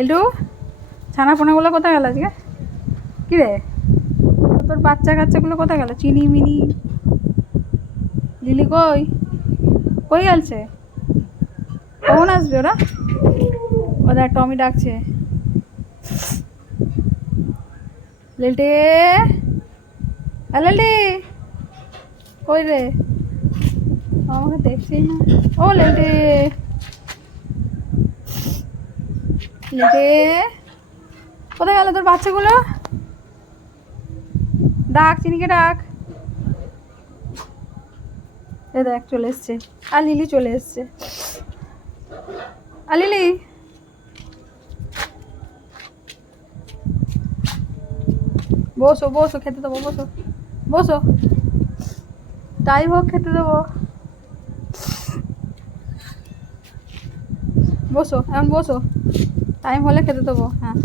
এলটু ছানা পোনাগুলো কোথায় গেল আজকে? কী রে তোর বাচ্চা কাচ্চাগুলো কোথায় গেল? চিনি মিনি লিলি কই কই গেলছে? কখন আসবে ওরা? ওদের টমি ডাকছে। লিলটে লিলটে কই রে? আমাকে দেখছেই না। ও লিলটে লিলটে কোথায় গেল তোর বাচ্চাগুলো? ডাক চিনিকে ডাক। এ দেখ চলে এসছে। আর লিলি চলে এসছে। আর লিলি বসো বসো, খেতে দেবো, বসো বসো, টাইম হোক খেতে দেবো। বসো এখন বসো, টাইম হলে খেতে দেবো। হ্যাঁ